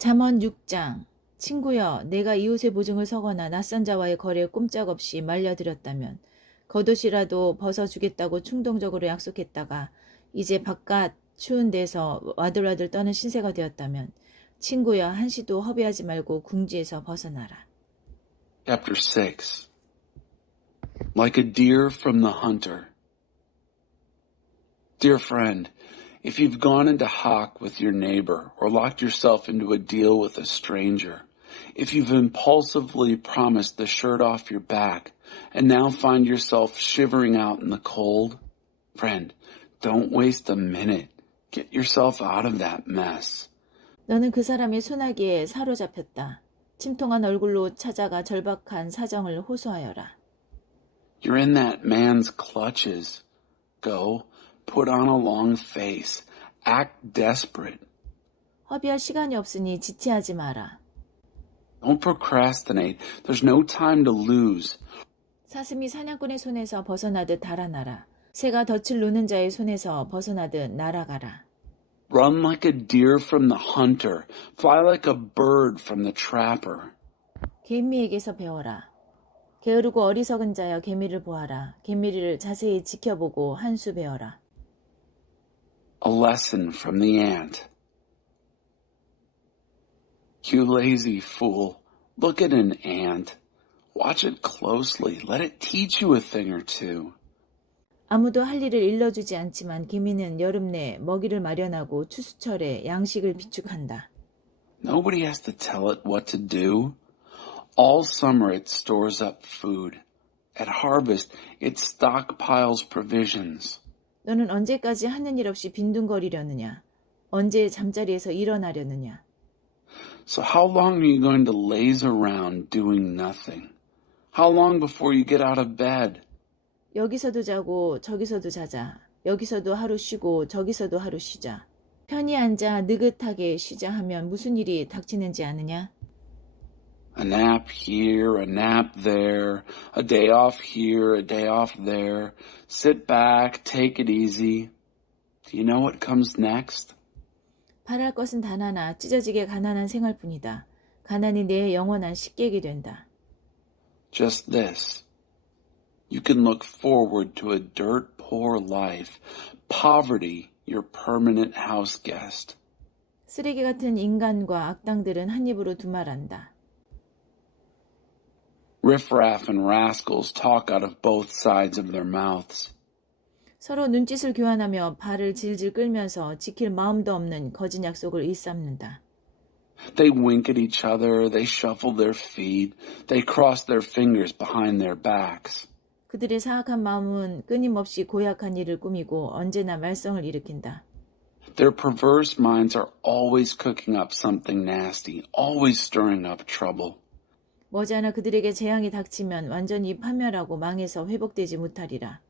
잠언 6장. 친구여, 내가 이웃의 보증을 서거나 낯선 자와의 거래에 꼼짝없이 말려들였다면 겉옷이라도 벗어주겠다고 충동적으로 약속했다가 이제 바깥 추운 데서 와들와들 떠는 신세가 되었다면 친구여, 한시도 허비하지 말고 궁지에서 벗어나라. Chapter 6. Like a deer from the hunter. Dear friend, if you've gone into hock with your neighbor or locked yourself into a deal with a stranger, if you've impulsively promised the shirt off your back and now find yourself shivering out in the cold, friend, don't waste a minute. Get yourself out of that mess. 너는 그 사람의 소나기에 사로잡혔다. 침통한 얼굴로 찾아가 절박한 사정을 호소하여라. You're in that man's clutches. Go, put on a long face. Act desperate. 허비할 시간이 없으니 지체하지 마라. Don't procrastinate. There's no time to lose. 사슴이 사냥꾼의 손에서 벗어나듯 달아나라. 새가 덫을 놓는 자의 손에서 벗어나듯 날아가라. Run like a deer from the hunter. Fly like a bird from the trapper. 개미에게서 배워라. 게으르고 어리석은 자여 개미를 보아라. 개미를 자세히 지켜보고 한 수 배워라. A lesson from the ant. You lazy fool. Look at an ant. Watch it closely. Let it teach you a thing or two. 아무도 할 일을 일러주지 않지만 개미는 여름 내 먹이를 마련하고 추수철에 양식을 비축한다. Nobody has to tell it what to do. All summer it stores up food. At harvest it stockpiles provisions. 너는 언제까지 하는 일 없이 빈둥거리려느냐? 언제 잠자리에서 일어나려느냐? So how long are you going to laze around doing nothing? How long before you get out of bed? 여기서도 자고 저기서도 자자. 여기서도 하루 쉬고 저기서도 하루 쉬자. 편히 앉아 느긋하게 쉬자 하면 무슨 일이 닥치는지 아느냐? A nap here, a nap there, a day off here, a day off there. Sit back, take it easy. Do you know what comes next? 바랄 것은 단 하나, 찢어지게 가난한 생활뿐이다. 가난이 내 영원한 식객이 된다. Just this. You can look forward to a dirt poor life. Poverty, your permanent house guest. 쓰레기 같은 인간과 악당들은 한 입으로 두말한다. Riffraff and rascals talk out of both sides of their mouths. 서로 눈짓을 교환하며 발을 질질 끌면서 지킬 마음도 없는 거짓 약속을 일삼는다. They wink at each other, they shuffle their feet, they cross their fingers behind their backs. 그들의 사악한 마음은 끊임없이 고약한 일을 꾸미고 언제나 말썽을 일으킨다. Their perverse minds are always cooking up something nasty, always stirring up trouble. 머지않아 그들에게 재앙이 닥치면 완전히 파멸하고 망해서 회복되지 못하리라.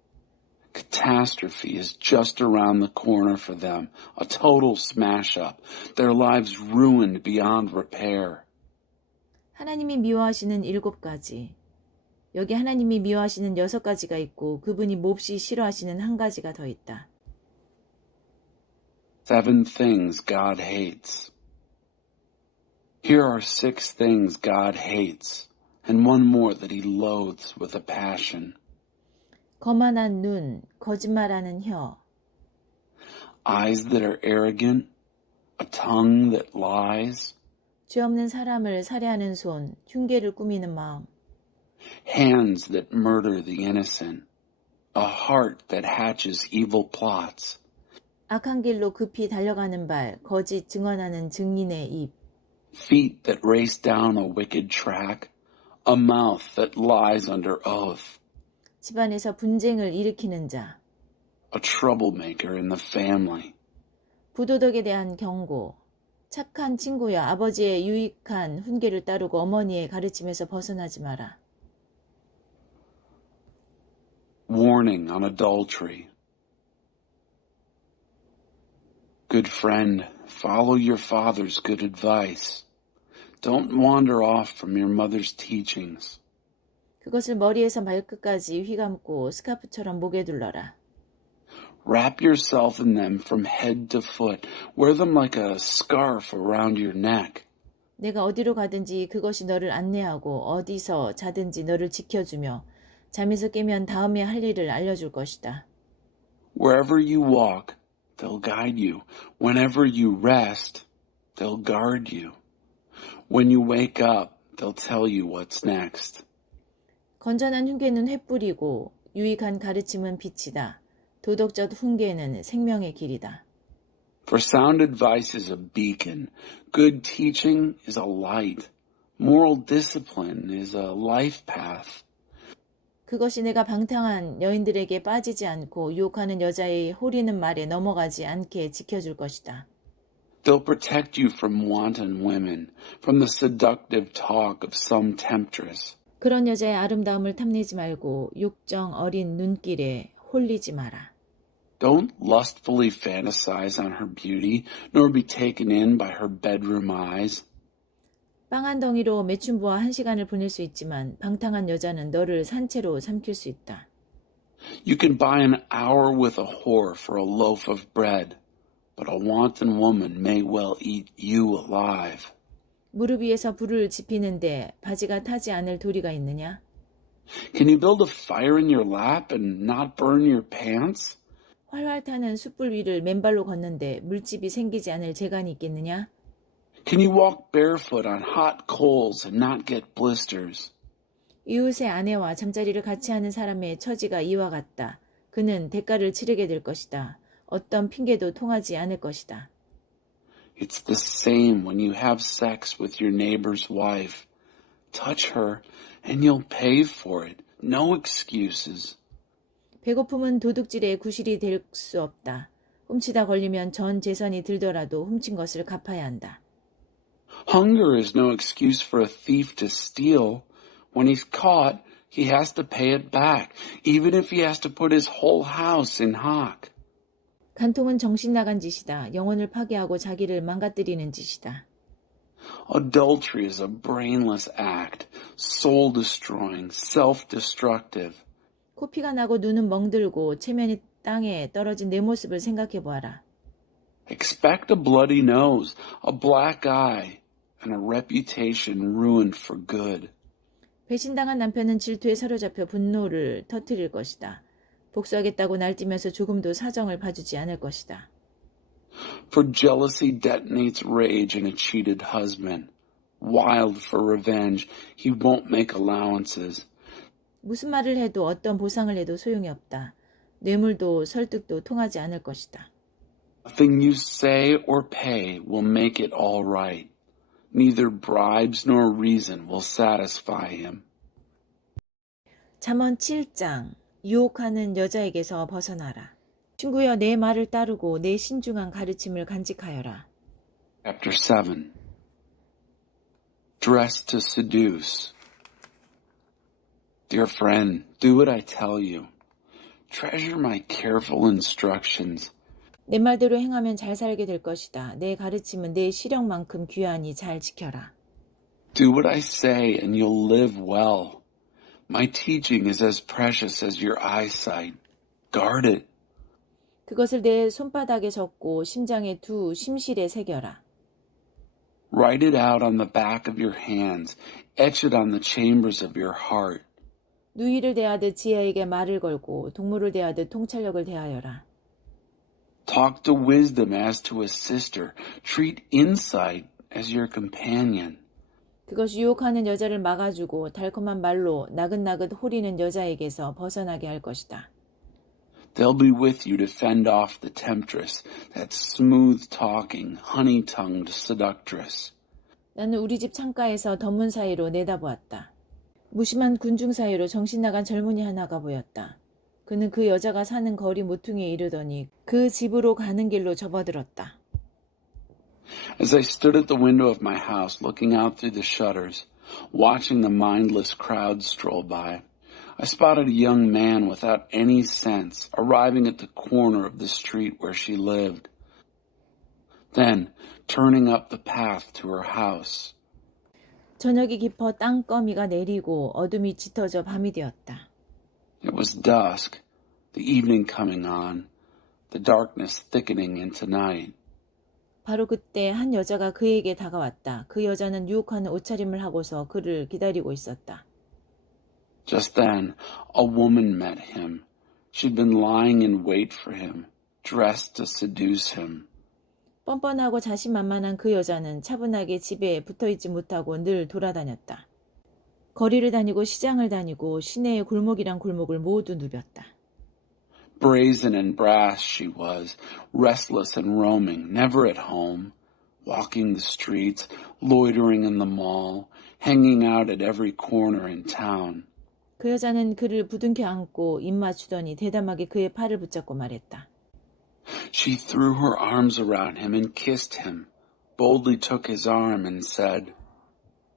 Catastrophe is just around the corner for them, a total smash-up, their lives ruined beyond repair. 하나님이 미워하시는 7가지. 여기 하나님이 미워하시는 6가지가 있고 그분이 몹시 싫어하시는 한 가지가 더 있다. 7 things God hates. Here are 6 things God hates, and one more that he loathes with a passion. 거만한 눈, 거짓말하는 혀, Eyes that are arrogant, a tongue that lies, 죄 없는 사람을 살해하는 손, 흉계를 꾸미는 마음, hands that murder the innocent, a heart that hatches evil plots, 악한 길로 급히 달려가는 발, 거짓 증언하는 증인의 입, feet that race down a wicked track, a mouth that lies under oath, 집안에서 분쟁을 일으키는 자, a troublemaker in the family. 부도덕에 대한 경고, 착한 친구야 아버지의 유익한 훈계를 따르고 어머니의 가르침에서 벗어나지 마라. Warning on adultery. Good friend, follow your father's good advice. Don't wander off from your mother's teachings. 그것을 머리에서 발끝까지 휘감고 스카프처럼 목에 둘러라. Wrap yourself in them from head to foot. Wear them like a scarf around your neck. 내가 어디로 가든지 그것이 너를 안내하고 어디서 자든지 너를 지켜주며 잠에서 깨면 다음에 할 일을 알려줄 것이다. Wherever you walk, they'll guide you. Whenever you rest, they'll guard you. When you wake up, they'll tell you what's next. 건전한 훈계는 횃불이고 유익한 가르침은 빛이다. 도덕적 훈계는 생명의 길이다. For sound advice is a beacon. Good teaching is a light. Moral discipline is a life path. 그것이 내가 방탕한 여인들에게 빠지지 않고 유혹하는 여자의 호리는 말에 넘어가지 않게 지켜줄 것이다. They'll protect you from wanton women, from the seductive talk of some temptress. 그런 여자의 아름다움을 탐내지 말고 욕정 어린 눈길에 홀리지 마라. Don't lustfully fantasize on her beauty, nor be taken in by her bedroom eyes. 빵 한 덩이로 매춘부와 한 시간을 보낼 수 있지만 방탕한 여자는 너를 산채로 삼킬 수 있다. You can buy an hour with a whore for a loaf of bread, but a wanton woman may well eat you alive. 무릎 위에서 불을 지피는데 바지가 타지 않을 도리가 있느냐? Can you build a fire in your lap and not burn your pants? 활활 타는 숯불 위를 맨발로 걷는데 물집이 생기지 않을 재간이 있겠느냐? Can you walk barefoot on hot coals and not get blisters? 이웃의 아내와 잠자리를 같이 하는 사람의 처지가 이와 같다. 그는 대가를 치르게 될 것이다. 어떤 핑계도 통하지 않을 것이다. It's the same when you have sex with your neighbor's wife. Touch her and you'll pay for it. No excuses. 배고픔은 도둑질의 구실이 될 수 없다. 훔치다 걸리면 전 재산이 들더라도 훔친 것을 갚아야 한다. Hunger is no excuse for a thief to steal. When he's caught, he has to pay it back, even if he has to put his whole house in hock. 간통은 정신 나간 짓이다. 영혼을 파괴하고 자기를 망가뜨리는 짓이다. Adultery is a brainless act, soul-destroying, self-destructive. 코피가 나고 눈은 멍들고 체면이 땅에 떨어진 내 모습을 생각해 보아라. Expect a bloody nose, a black eye, and a reputation ruined for good. 배신당한 남편은 질투에 사로잡혀 분노를 터뜨릴 것이다. 복수하겠다고 날뛰면서 조금도 사정을 봐주지 않을 것이다. For jealousy detonates rage in a cheated husband. Wild for revenge, he won't make allowances. 무슨 말을 해도 어떤 보상을 해도 소용이 없다. 뇌물도 설득도 통하지 않을 것이다. Nothing you say or pay will make it all right. Neither bribes nor reason will satisfy him. 잠언 7장 유혹하는 여자에게서 벗어나라. 친구여 내 말을 따르고 내 신중한 가르침을 간직하여라. Chapter 7. Dress to seduce. Dear friend, do what I tell you. Treasure my careful instructions. 내 말대로 행하면 잘 살게 될 것이다. 내 가르침은 내 시력만큼 귀하니 잘 지켜라. Do what I say and you'll live well. My teaching is as precious as your eyesight. Guard it. 그것을 내 손바닥에 적고 심장에 두 심실에 새겨라. Write it out on the back of your hands. Etch it on the chambers of your heart. 누이를 대하듯 지혜에게 말을 걸고 동물을 대하듯 통찰력을 대하여라. Talk to wisdom as to a sister. Treat insight as your companion. 그것이 유혹하는 여자를 막아주고 달콤한 말로 나긋나긋 호리는 여자에게서 벗어나게 할 것이다. They'll be with you to fend off the temptress, that smooth-talking, honey-tongued seductress. 나는 우리 집 창가에서 덧문 사이로 내다보았다. 무심한 군중 사이로 정신 나간 젊은이 하나가 보였다. 그는 그 여자가 사는 거리 모퉁이에 이르더니 그 집으로 가는 길로 접어들었다. As I stood at the window of my house looking out through the shutters, watching the mindless crowd stroll by, I spotted a young man without any sense arriving at the corner of the street where she lived. Then, turning up the path to her house. 저녁이 깊어 땅거미가 내리고 어둠이 짙어져 밤이 되었다. It was dusk, the evening coming on, the darkness thickening into night. 바로 그때 한 여자가 그에게 다가왔다. 그 여자는 유혹하는 옷차림을 하고서 그를 기다리고 있었다. Just then, a woman met him. She'd been lying in wait for him, dressed to seduce him. 뻔뻔하고 자신만만한 그 여자는 차분하게 집에 붙어있지 못하고 늘 돌아다녔다. 거리를 다니고 시장을 다니고 시내의 골목이란 골목을 모두 누볐다. Brazen and brass she was, restless and roaming, never at home, walking the streets, loitering in the mall, hanging out at every corner in town. 그 여자는 그를 부둥켜 안고 입 맞추더니 대담하게 그의 팔을 붙잡고 말했다. She threw her arms around him and kissed him, boldly took his arm and said,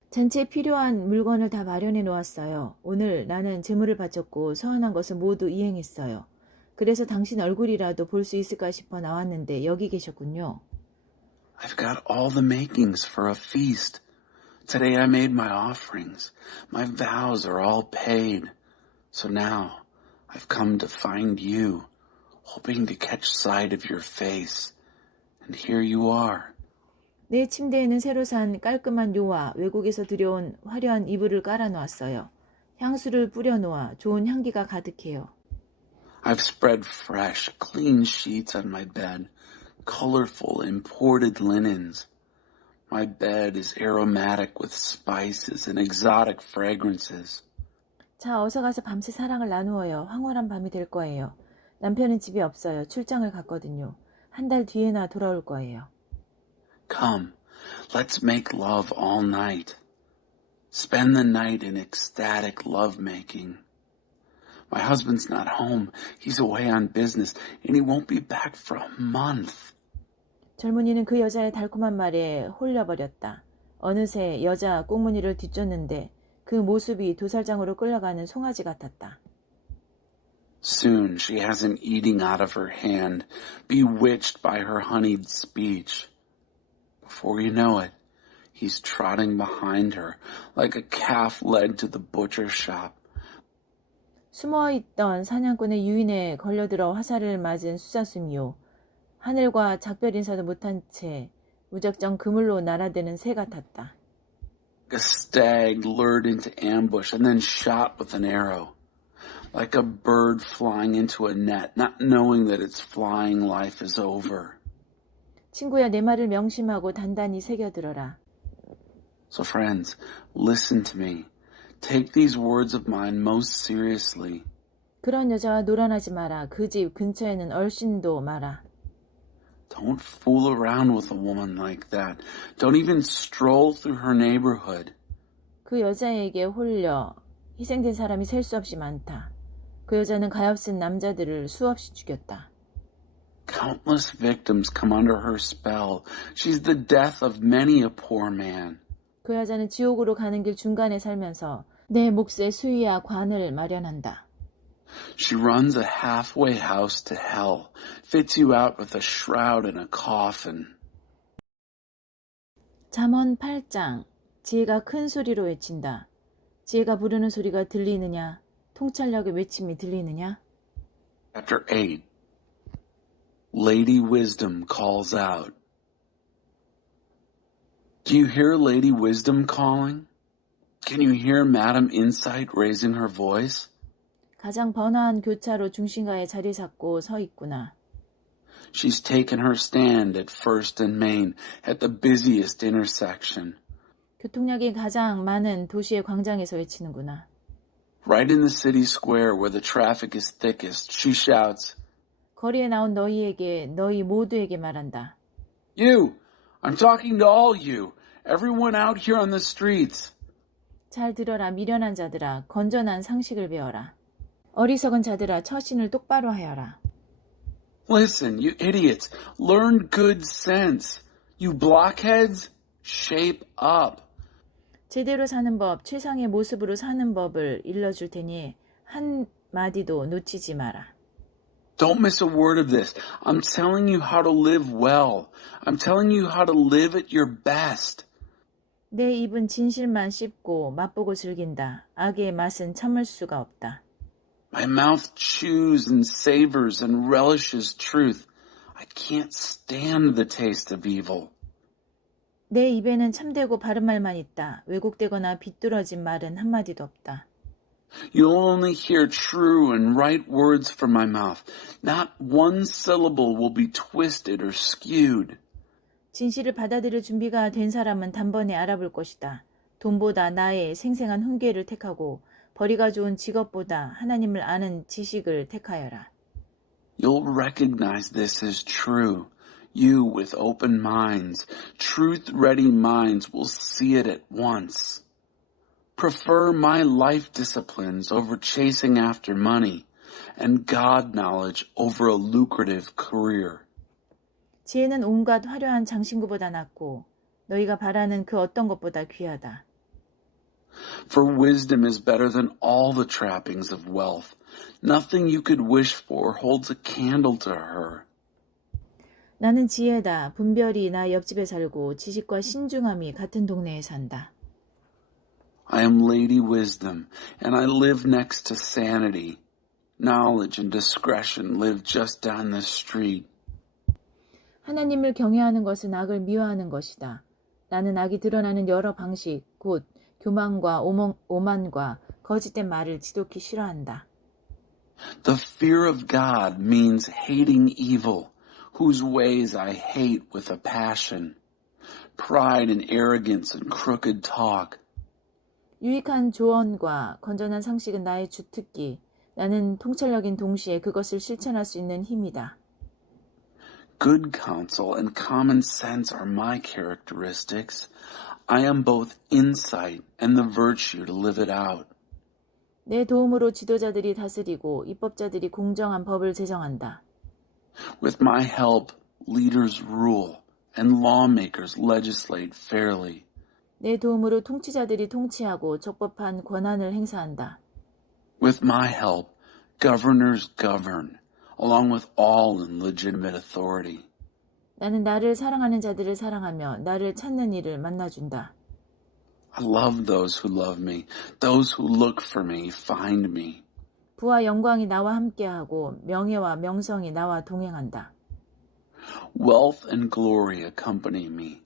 잔치에 필요한 물건을 다 마련해 놓았어요. 오늘 나는 재물을 바쳤고 서한한 것을 모두 이행했어요. 그래서 당신 얼굴이라도 볼 수 있을까 싶어 나왔는데 여기 계셨군요. I've got all the makings for a feast. Today I made my offerings. My vows are all paid. So now I've come to find you, hoping to catch sight of your face. And here you are. 내 침대에는 새로 산 깔끔한 묘와 외국에서 들여온 화려한 이불을 깔아놓았어요. 향수를 뿌려놓아 좋은 향기가 가득해요. I've spread fresh, clean sheets on my bed, colorful, imported linens. My bed is aromatic with spices and exotic fragrances. 자, 어서 가서 밤새 사랑을 나누어요. 황홀한 밤이 될 거예요. 남편은 집에 없어요. 출장을 갔거든요. 한 달 뒤에나 돌아올 거예요. Come, let's make love all night. Spend the night in ecstatic lovemaking. My husband's not home. He's away on business, and he won't be back for a month. 젊은이는 그 여자의 달콤한 말에 홀려버렸다. 어느새 여자 꽁무니를 뒤쫓는데 그 모습이 도살장으로 끌려가는 송아지 같았다. Soon she has him eating out of her hand, bewitched by her honeyed speech. Before you know it, he's trotting behind her like a calf led to the butcher shop. 숨어있던 사냥꾼의 유인에 걸려들어 화살을 맞은 수사수미요. 하늘과 작별 인사도 못한 채 무작정 그물로 날아드는 새 같았다. Like a stag lured into ambush and then shot with an arrow. Like a bird flying into a net, not knowing that its flying life is over. 친구야, 내 말을 명심하고 단단히 새겨들어라. So friends, listen to me. Take these words of mine most seriously. 그런 여자와 놀아나지 마라. 그 집 근처에는 얼씬도 마라. Don't fool around with a woman like that. Don't even stroll through her neighborhood. 그 여자에게 홀려 희생된 사람이 셀 수 없이 많다. 그 여자는 가엾은 남자들을 수없이 죽였다. Countless victims come under her spell. She's the death of many a poor man. 그 여자는 지옥으로 가는 길 중간에 살면서 내 몫의 수위와 관을 마련한다. She runs a halfway house to hell, fits you out with a shroud and a coffin. 잠언 8장. 지혜가 큰 소리로 외친다. 지혜가 부르는 소리가 들리느냐? 통찰력의 외침이 들리느냐? Chapter 8. Lady Wisdom calls out. Do you hear Lady Wisdom calling? Can you hear Madam Insight raising her voice? 가장 번화한 교차로 중심가에 자리 잡고 서 있구나. She's taken her stand at First and Main at the busiest intersection. 교통량이 가장 많은 도시의 광장에서 외치는구나. Right in the city square where the traffic is thickest, she shouts, 거리에 나온 너희에게, 너희 모두에게 말한다. You! I'm talking to all you! Everyone out here on the streets! 잘 들어라, 미련한 자들아. 건전한 상식을 배워라. 어리석은 자들아, 처신을 똑바로 하여라. Listen, you idiots, learn good sense. You blockheads, shape up. 제대로 사는 법, 최상의 모습으로 사는 법을 일러줄 테니 한 마디도 놓치지 마라. Don't miss a word of this. I'm telling you how to live well. I'm telling you how to live at your best. 내 입은 진실만 씹고 맛보고 즐긴다. 악의 맛은 참을 수가 없다. My mouth chews and savors and relishes truth. I can't stand the taste of evil. 내 입에는 참되고 바른 말만 있다. 왜곡되거나 비뚤어진 말은 한마디도 없다. You'll only hear true and right words from my mouth. Not one syllable will be twisted or skewed. 진실을 받아들일 준비가 된 사람은 단번에 알아볼 것이다. 돈보다 나의 생생한 훈계를 택하고 벌이가 좋은 직업보다 하나님을 아는 지식을 택하여라. You'll recognize this as true. You with open minds, truth-ready minds will see it at once. Prefer my life disciplines over chasing after money and God knowledge over a lucrative career. 지혜는 온갖 화려한 장신구보다 낫고 너희가 바라는 그 어떤 것보다 귀하다. For wisdom is better than all the trappings of wealth. Nothing you could wish for holds a candle to her. 나는 지혜다. 분별이 나 옆집에 살고 지식과 신중함이 같은 동네에 산다. I am Lady Wisdom, and I live next to sanity. Knowledge and discretion live just down the street. 하나님을 경외하는 것은 악을 미워하는 것이다. 나는 악이 드러나는 여러 방식, 곧 교만과 오만과 거짓된 말을 지독히 싫어한다. The fear of God means hating evil, whose ways I hate with a passion. Pride and arrogance and crooked talk. 유익한 조언과 건전한 상식은 나의 주특기. 나는 통찰력인 동시에 그것을 실천할 수 있는 힘이다. Good counsel and common sense are my characteristics. I am both insight and the virtue to live it out. 내 도움으로 지도자들이 다스리고 입법자들이 공정한 법을 제정한다. With my help, leaders rule and lawmakers legislate fairly. 내 도움으로 통치자들이 통치하고 적법한 권한을 행사한다. With my help, governors govern, along with all in legitimate authority. 나는 나를 사랑하는 자들을 사랑하며 나를 찾는 이를 만나준다. I love those who love me. Those who look for me find me. 부와 영광이 나와 함께하고 명예와 명성이 나와 동행한다. Wealth and glory accompany me.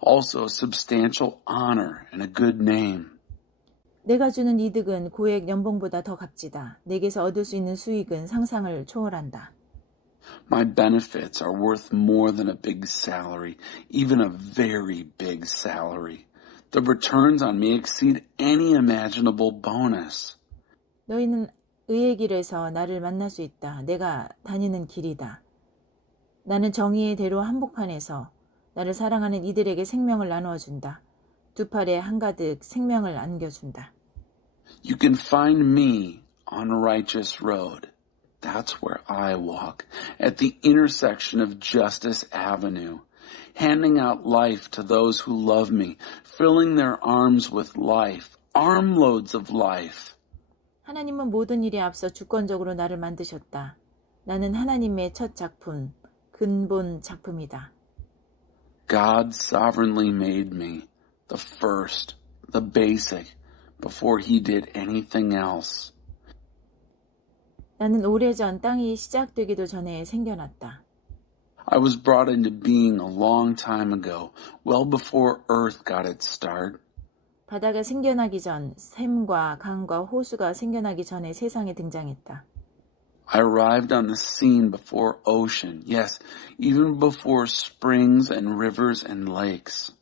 Also substantial honor and a good name. 내가 주는 이득은 고액 연봉보다 더 값지다. 내게서 얻을 수 있는 수익은 상상을 초월한다. My benefits are worth more than a big salary, even a very big salary. The returns on me exceed any imaginable bonus. 너희는 의의 길에서 나를 만날 수 있다. 내가 다니는 길이다. 나는 정의의 대로 한복판에서 나를 사랑하는 이들에게 생명을 나누어 준다. 두 팔에 한가득 생명을 안겨준다. You can find me on a righteous road. That's where I walk, at the intersection of Justice Avenue, handing out life to those who love me, filling their arms with life, armloads of life. 하나님은 모든 일에 앞서 주권적으로 나를 만드셨다. 나는 하나님의 첫 작품, 근본 작품이다. God sovereignly made me, the first, the basic, before he did anything else. 나는 오래전 땅이 시작되기도 전에 생겨났다. I was brought into being a long time ago, well before earth got its start. 바다가 생겨나기 전, 샘과 강과 호수가 생겨나기 전에 세상에 등장했다. I arrived on the scene before ocean, yes, even before springs and rivers and lakes.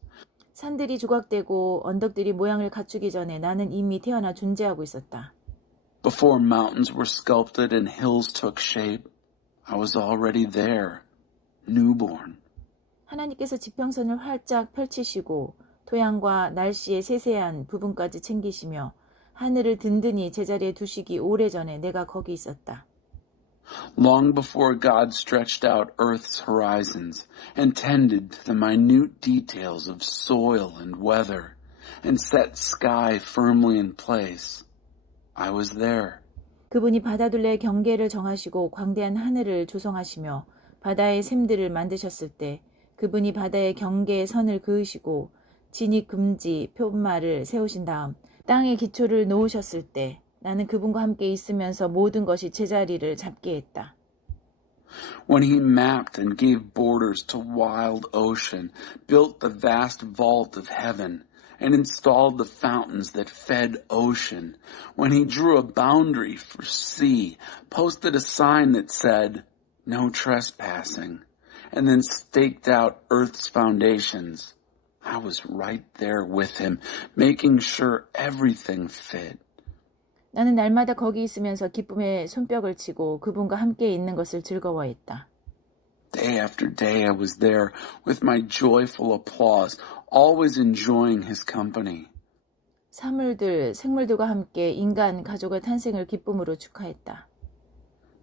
산들이 조각되고 언덕들이 모양을 갖추기 전에 나는 이미 태어나 존재하고 있었다. Before mountains were sculpted and hills took shape, I was already there, newborn. 하나님께서 지평선을 활짝 펼치시고 토양과 날씨의 세세한 부분까지 챙기시며 하늘을 든든히 제자리에 두시기 오래전에 내가 거기 있었다. Long before God stretched out earth's horizons and tended to the minute details of soil and weather and set sky firmly in place, I was there. 그분이 바다둘레의 경계를 정하시고 광대한 하늘을 조성하시며 바다의 샘들을 만드셨을 때 그분이 바다의 경계의 선을 그으시고 진입 금지 표말을 세우신 다음 땅의 기초를 놓으셨을 때 나는 그분과 함께 있으면서 모든 것이 제자리를 잡게 했다. When he mapped and gave borders to wild ocean, built the vast vault of heaven, and installed the fountains that fed ocean, when he drew a boundary for sea, posted a sign that said, "No trespassing," and then staked out earth's foundations, I was right there with him, making sure everything fit. 나는 날마다 거기 있으면서 기쁨의 손뼉을 치고 그분과 함께 있는 것을 즐거워했다. Day after day I was there with my joyful applause, always enjoying his company. 사물들, 생물들과 함께 인간, 가족의 탄생을 기쁨으로 축하했다.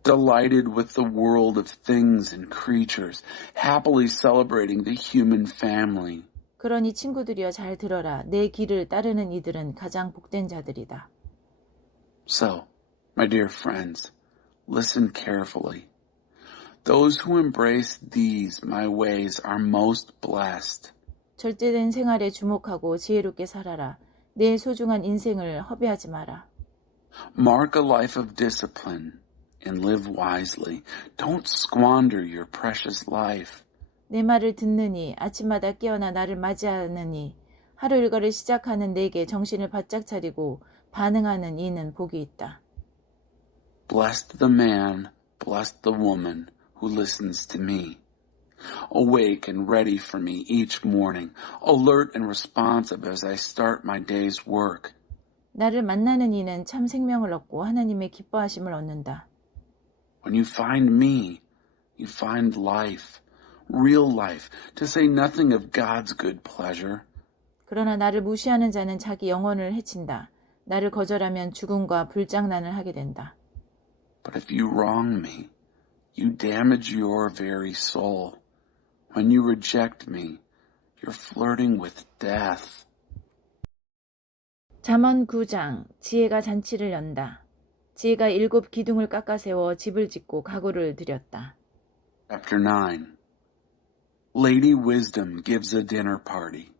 Delighted with the world of things and creatures, happily celebrating the human family. 그러니 친구들이여 잘 들어라. 내 길을 따르는 이들은 가장 복된 자들이다. So, my dear friends, listen carefully. Those who embrace these, my ways, are most blessed. 절제된 생활에 주목하고 지혜롭게 살아라. 내 소중한 인생을 허비하지 마라. Mark a life of discipline and live wisely. Don't squander your precious life. 내 말을 듣느니 아침마다 깨어나 나를 맞이하느니 하루 일과를 시작하는 내게 정신을 바짝 차리고 반응하는 이는 복이 있다. Blessed the man, blessed the woman who listens to me. Awake and ready for me each morning, alert and responsive as I start my day's work. 나를 만나는 이는 참 생명을 얻고 하나님의 기뻐하심을 얻는다. When you find me, you find life, real life, to say nothing of God's good pleasure. 그러나 나를 무시하는 자는 자기 영혼을 해친다. 나를 거절하면 죽음과 불장난을 하게 된다. But if you wrong me, you damage your very soul. When you reject me, you're flirting with death. 잠언 9장 지혜가 잔치를 연다. 지혜가 7 기둥을 깎아 세워 집을 짓고 가구를 들였다. Chapter 9. Lady Wisdom gives a dinner party.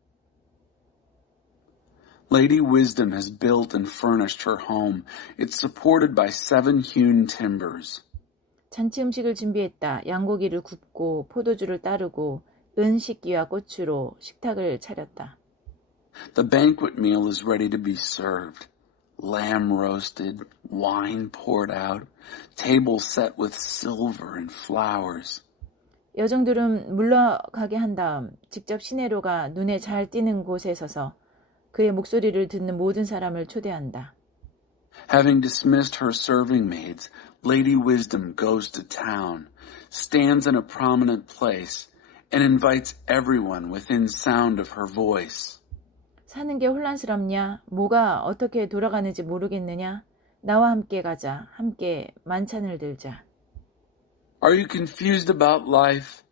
Lady Wisdom has built and furnished her home. It's supported by 7 hewn timbers. 잔치 음식을 준비했다. 양고기를 굽고 포도주를 따르고 은식기와 꽃으로 식탁을 차렸다. The banquet meal is ready to be served. Lamb roasted, wine poured out, table set with silver and flowers. 여종들은 물러가게 한 다음 직접 시내로가 눈에 잘 띄는 곳에 서서 그의 목소리를 듣는 모든 사람을 초대한다. Having dismissed her serving maids, Lady Wisdom goes to town, stands in a prominent place, and invites everyone within sound of her voice. 사는 게 혼란스럽냐? 뭐가 어떻게 돌아가는지 모르겠느냐? 나와 함께 가자. 함께 만찬을 들자. Are you confused about life?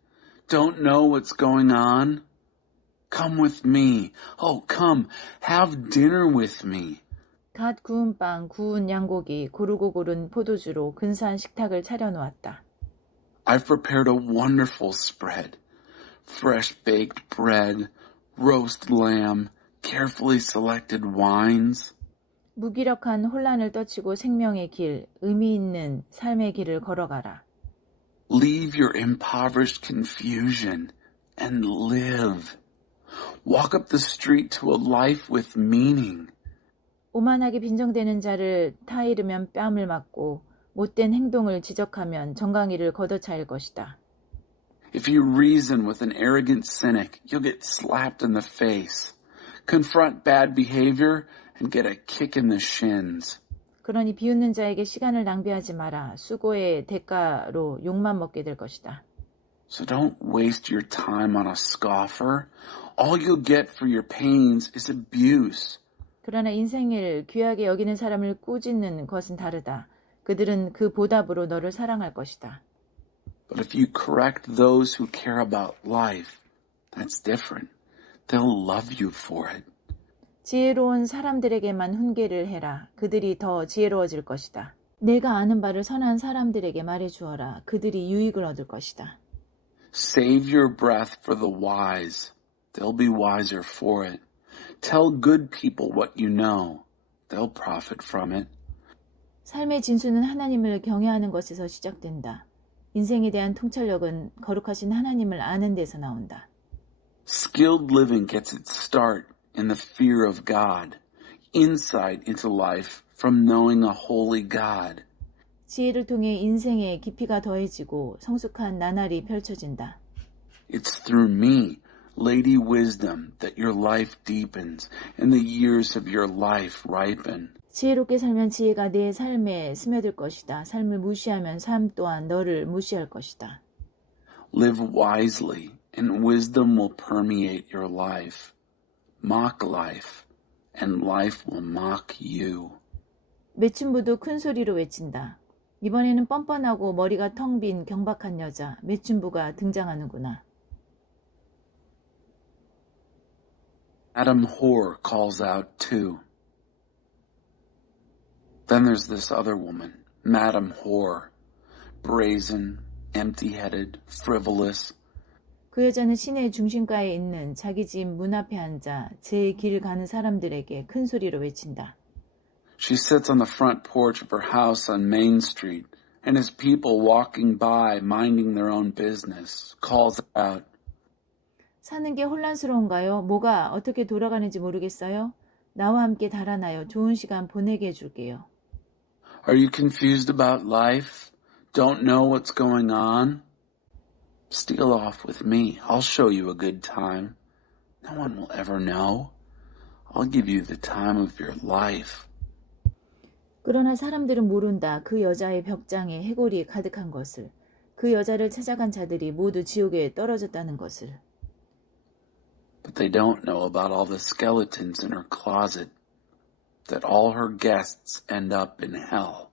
Don't know what's going on? Come with me. Oh, come, have dinner with me. 갓 구운 빵, 구운 양고기, 고르고 고른 포도주로 근사한 식탁을 차려놓았다. I've prepared a wonderful spread. Fresh baked bread, roast lamb, carefully selected wines. 무기력한 혼란을 떨치고 생명의 길, 의미 있는 삶의 길을 걸어가라. Leave your impoverished confusion and live. Walk up the street to a life with meaning. 오만하게 빈정대는 자를 타이르면 뺨을 맞고 못된 행동을 지적하면 정강이를 걷어차일 것이다. If you reason with an arrogant cynic, you'll get slapped in the face. Confront bad behavior and get a kick in the shins. 그러니 비웃는 자에게 시간을 낭비하지 마라. 수고의 대가로 욕만 먹게 될 것이다. So don't waste your time on a scoffer. All you'll get for your pains is abuse. 그러나 인생을 귀하게 여기는 사람을 꾸짖는 것은 다르다. 그들은 그 보답으로 너를 사랑할 것이다. But if you correct those who care about life, that's different. They'll love you for it. 지혜로운 사람들에게만 훈계를 해라. 그들이 더 지혜로워질 것이다. 내가 아는 바를 선한 사람들에게 말해주어라. 그들이 유익을 얻을 것이다. Save your breath for the wise. They'll be wiser for it. Tell good people what you know. They'll profit from it. 삶의 진수는 하나님을 경외하는 것에서 시작된다. 인생에 대한 통찰력은 거룩하신 하나님을 아는 데서 나온다. Skilled living gets its start in the fear of God, insight into life from knowing a holy God. 지혜를 통해 인생에 깊이가 더해지고 성숙한 나날이 펼쳐진다. It's through me, Lady Wisdom, that your life deepens and the years of your life ripen. 지혜롭게 살면 지혜가 내 삶에 스며들 것이다. 삶을 무시하면 삶 또한 너를 무시할 것이다. Live wisely, and wisdom will permeate your life. Mock life, and life will mock you. 매춘부도 큰 소리로 외친다. 이번에는 뻔뻔하고 머리가 텅 빈 경박한 여자 매춘부가 등장하는구나. Madame Whore calls out too. Then there's this other woman, Madame Whore, brazen, empty-headed, frivolous. 그 여자는 시내 중심가에 있는 자기 집 문 앞에 앉아 제 길을 가는 사람들에게 큰 소리로 외친다. She sits on the front porch of her house on Main Street, and as people walking by, minding their own business, calls out, 사는 게 혼란스러운가요? 뭐가 어떻게 돌아가는지 모르겠어요? 나와 함께 달아나요. 좋은 시간 보내게 해줄게요. Are you confused about life? Don't know what's going on? Steal off with me. I'll show you a good time. No one will ever know. I'll give you the time of your life. 그러나 사람들은 모른다. 그 여자의 벽장에 해골이 가득한 것을. 그 여자를 찾아간 자들이 모두 지옥에 떨어졌다는 것을. But they don't know about all the skeletons in her closet, that all her guests end up in hell.